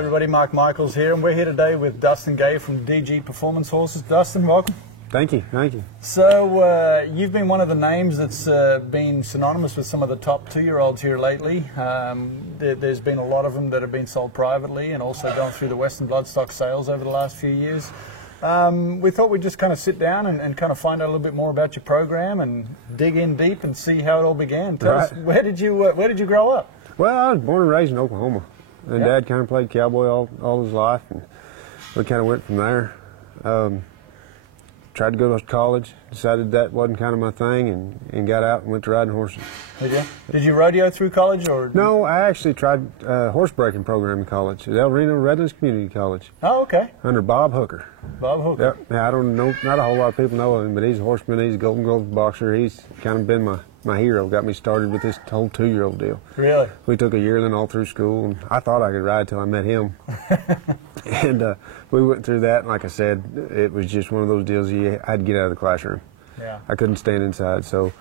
everybody, Mark Michaels here, and we're here today with Dustin Gay from DG Performance Horses. Dustin, welcome. Thank you, thank you. So you've been one of the names that's been synonymous with some of the top 2-year-olds here lately. There's been a lot of them that have been sold privately and also gone through the Western Bloodstock sales over the last few years. We thought we'd just kind of sit down and kind of find out a little bit more about your program and dig in deep and see how it all began. Tell us, where did you grow up? Well, I was born and raised in Oklahoma, and Dad kind of played cowboy all his life, and we kind of went from there. Tried to go to college, decided that wasn't kind of my thing, and got out and went to riding horses. Did you? Did you rodeo through college, or? No, I actually tried horse breaking program in college at El Reno Redlands Community College. Oh, okay. Under Bob Hooker. Bob Hooker. Yep. Now, I don't know, not a whole lot of people know him, but he's a horseman. He's a Golden Gloves boxer. He's kind of been my hero. Got me started with this whole 2-year-old deal. Really? We took a yearling all through school, and I thought I could ride till I met him. And we went through that, and like I said, it was just one of those deals I had to get out of the classroom. Yeah. I couldn't stand inside, so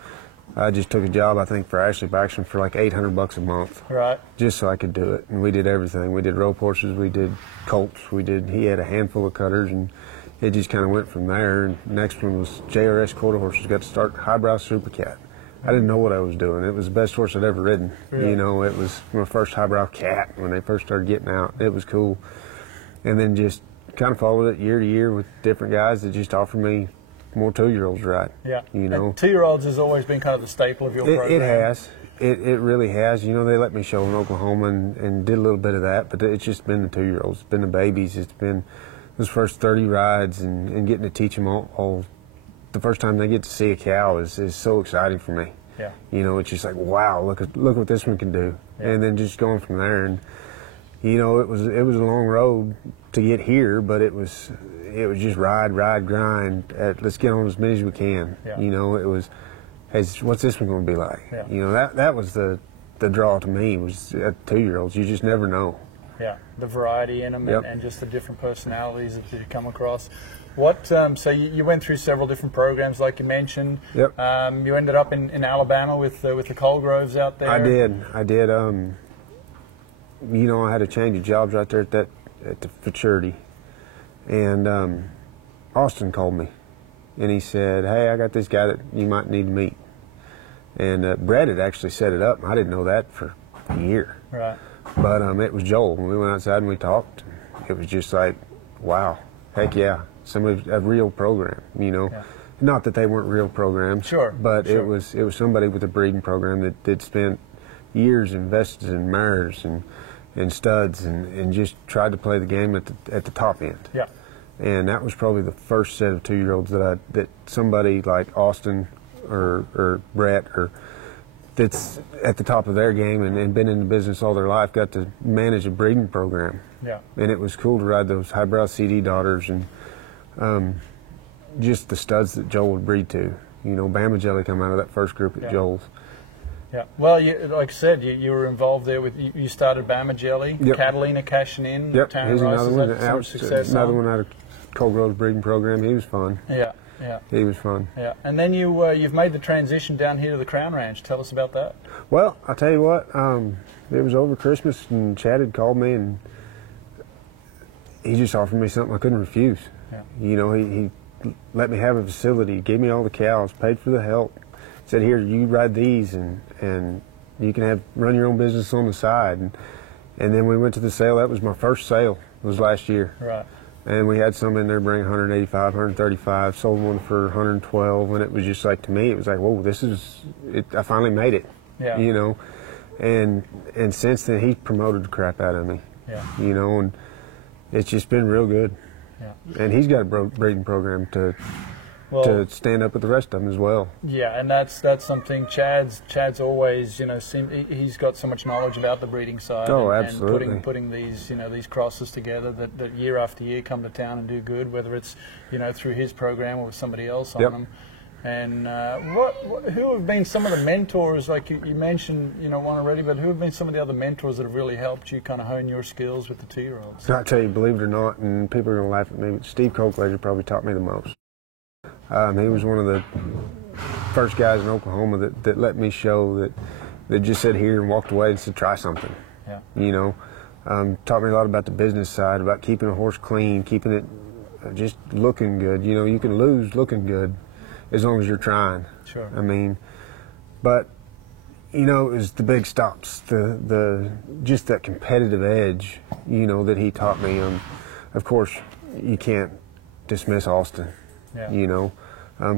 I just took a job, I think, for Ashley Baxter for like $800 a month. Right. Just so I could do it. And we did everything. We did rope horses, we did colts, he had a handful of cutters, and it just kind of went from there. And the next one was JRS quarter horses. Got to start Highbrow Super Cat. I didn't know what I was doing. It was the best horse I'd ever ridden. Really? You know, it was my first highbrow cat when they first started getting out. It was cool. And then just kind of followed it year to year with different guys that just offered me more 2-year-olds to ride. Yeah. You know, and 2-year-olds has always been kind of the staple of your program. It has. It really has. You know, they let me show in Oklahoma and did a little bit of that, but it's just been the 2-year-olds. It's been the babies. It's been those first 30 rides and getting to teach them all. The first time they get to see a cow is so exciting for me. Yeah. You know, it's just like, wow, look what this one can do. Yeah. And then just going from there, and you know, it was a long road to get here, but it was just ride, grind. Let's get on as many as we can. Yeah. You know, it was, hey, what's this one going to be like? Yeah. You know, that was the draw to me, was at 2-year-olds. You just never know. Yeah, the variety in them. Yep. and just the different personalities that you come across. What? So you went through several different programs, like you mentioned. Yep. You ended up in Alabama with the Colgroves out there. I did. You know, I had a change of jobs right there at the futurity, and Austin called me, and he said, "Hey, I got this guy that you might need to meet." And Brett had actually set it up. I didn't know that for a year. Right. But it was Joel. When we went outside and we talked, it was just like, wow, heck yeah, a real program, you know. Yeah. Not that they weren't real programs, sure, but sure. it was somebody with a breeding program that spent years invested in mares and studs and just tried to play the game at the top end. Yeah. And that was probably the first set of 2-year-olds that somebody like Austin or Brett or that's at the top of their game and been in the business all their life got to manage a breeding program. Yeah. And it was cool to ride those highbrow CD daughters and just the studs that Joel would breed to. You know, Bama Jelly come out of that first group at Joel's. Yeah. Well, like I said, you were involved there with you started Bama Jelly, yep. Catalina cashing in. Yep. Tanner Here's Rice, another one. Another one out of Colgrove's breeding program. He was fun. Yeah. Yeah. He was fun. Yeah. And then you've made the transition down here to the Crown Ranch. Tell us about that. Well, I'll tell you what, it was over Christmas and Chad had called me and he just offered me something I couldn't refuse. Yeah. You know, he let me have a facility, gave me all the cows, paid for the help, said, here, you ride these and you can run your own business on the side. And then we went to the sale. That was my first sale. It was last year. Right. And we had some in there bring 185, 135, sold one for 112, and it was just like, to me, it was like, whoa, this is it. I finally made it. Yeah. You know, and since then he promoted the crap out of me. Yeah. You know, and it's just been real good. Yeah. And he's got a breeding program to stand up with the rest of them as well. Yeah, and that's something Chad's always, you know, he's got so much knowledge about the breeding side. Oh, absolutely. And putting these, you know, these crosses together that year after year come to town and do good, whether it's, you know, through his program or with somebody else on them. And who have been some of the mentors, like you mentioned, you know, one already, but who have been some of the other mentors that have really helped you kind of hone your skills with the 2-year-olds? I tell you, believe it or not, and people are going to laugh at me, but Steve Colclaser probably taught me the most. He was one of the first guys in Oklahoma that let me show that just sat here and walked away and said, try something. Yeah. You know, Taught me a lot about the business side, about keeping a horse clean, keeping it just looking good. You know, you can lose looking good as long as you're trying. Sure. I mean, but you know, it was the big stops, the just that competitive edge, you know, that he taught me. Of course, you can't dismiss Austin. Yeah. You know,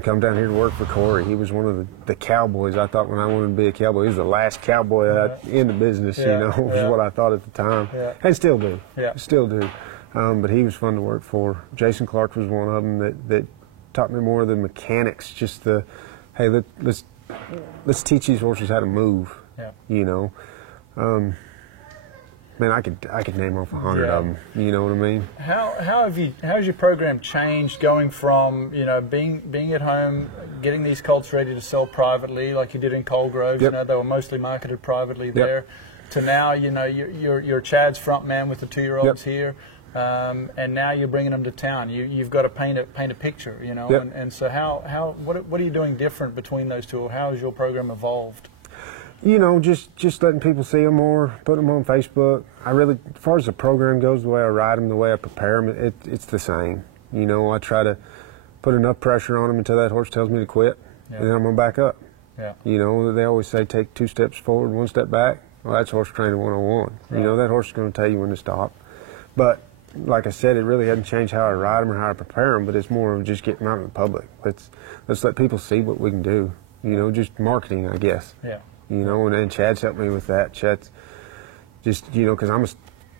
come down here to work for Corey. He was one of the cowboys. I thought when I wanted to be a cowboy, he was the last cowboy in the business. You know, was what I thought at the time, and still do. Still do. But he was fun to work for. Jason Clark was one of them that taught me more of the mechanics. Just the, hey, let's teach these horses how to move. Yeah. You know. Man, I could name off 100 of them. You know what I mean? How's your program changed, going from, you know, being at home, getting these colts ready to sell privately like you did in Colegrove? You know, they were mostly marketed privately there. To now, you know, you're Chad's front man with the 2-year-olds here, and now you're bringing them to town. You've got to paint a picture, you know. And so what are you doing different between those two? How has your program evolved? You know, just letting people see them more, putting them on Facebook. I really, as far as the program goes, the way I ride them, the way I prepare them, it's the same. You know, I try to put enough pressure on them until that horse tells me to quit, and then I'm going to back up. You know, they always say take 2 steps forward, 1 step back. Well, that's horse training 101. You know, that horse is going to tell you when to stop. But like I said, it really hasn't changed how I ride them or how I prepare them, but it's more of just getting out in the public. Let's let people see what we can do. You know, just marketing, I guess. You know, and Chad's helped me with that. Chad's just, you know, because I'm a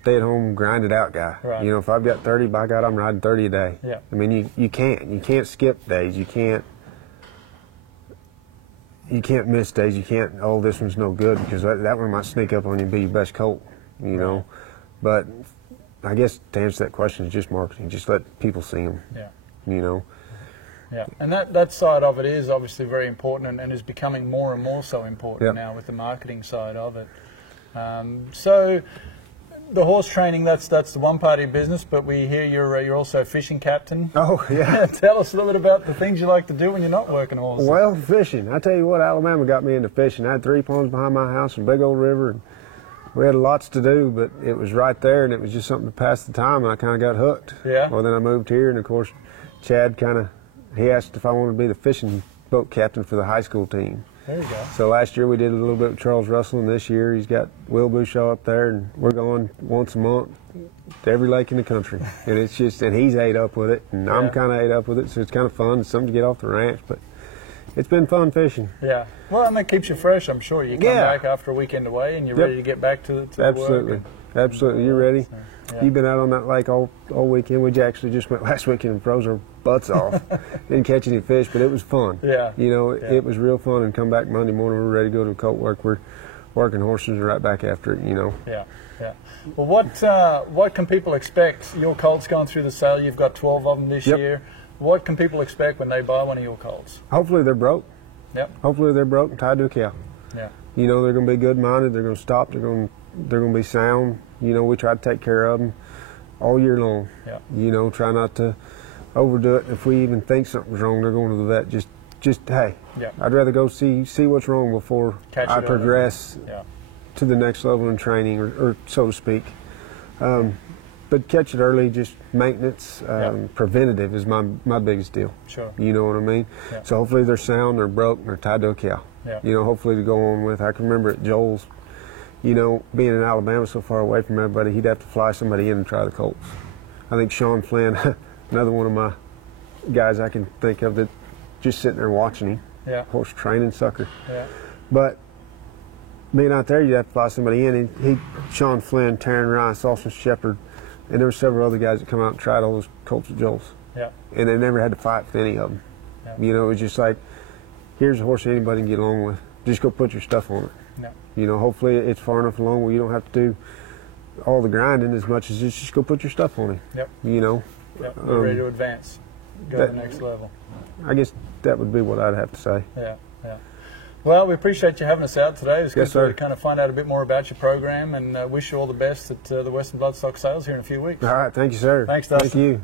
stay-at-home, grind-it-out guy. You know, if I've got 30, by God, I'm riding 30 a day. I mean, you can't skip days. You can't miss days. You can't, oh, this one's no good, because that one might sneak up on you and be your best colt, you know. But I guess to answer that question is just marketing. Just let people see them, you know. And that side of it is obviously very important, and is becoming more and more so important now with the marketing side of it. So the horse training, that's the one part of your business, but we hear you're also a fishing captain. Oh, yeah. Tell us a little bit about the things you like to do when you're not working horses. Well, fishing. I tell you what, Alabama got me into fishing. I had 3 ponds behind my house, a big old river, and we had lots to do, but it was right there, and it was just something to pass the time, and I kind of got hooked. Well, then I moved here, and of course, Chad he asked if I wanted to be the fishing boat captain for the high school team. There you go. So last year we did a little bit with Charles Russell, and this year he's got Will Bouchard up there, and we're going once a month to every lake in the country. And it's just, and he's ate up with it, and I'm kind of ate up with it, so it's kind of fun. It's something to get off the ranch, but it's been fun fishing. Well, and that keeps you fresh, I'm sure. You come back after a weekend away, and you're ready to get back to Absolutely. work. Absolutely. You ready? You've been out on that lake all weekend. We actually just went last weekend and froze our butts off. Didn't catch any fish, but it was fun. You know, it was real fun, and come back Monday morning, we're ready to go to colt work. We're working horses right back after it, you know. Well, what can people expect? Your colts going through the sale, you've got 12 of them this year. What can people expect when they buy one of your colts? Hopefully they're broke. Hopefully they're broke and tied to a cow. You know, they're going to be good-minded. They're going to stop. They're going to be sound. You know, we try to take care of them all year long. You know, try not to overdo it. If we even think something's wrong, they're going to the vet. Just hey, I'd rather go see what's wrong before I progress to the next level in training, or so to speak. But catch it early, just maintenance, preventative is my biggest deal. You know what I mean? So hopefully they're sound, they're broke, and they're tied to a cow. You know, hopefully to go on with. I can remember at Joel's, you know, being in Alabama so far away from everybody, he'd have to fly somebody in and try the colts. I think Sean Flynn, another one of my guys I can think of, that just sitting there watching him, horse training sucker. But being out there, you'd have to fly somebody in. Sean Flynn, Taryn Rice, Austin Shepard, and there were several other guys that come out and tried all those colts at Joel's. And they never had to fight with any of them. You know, it was just like, here's a horse anybody can get along with. Just go put your stuff on it. You know, hopefully it's far enough along where you don't have to do all the grinding as much as just go put your stuff on it. You know. You're ready to advance, go to the next level. I guess that would be what I'd have to say. Well, we appreciate you having us out today. It's good to kind of find out a bit more about your program, and wish you all the best at the Western Bloodstock Sales here in a few weeks. All right, thank you, sir. Thanks, Dustin. Thank you.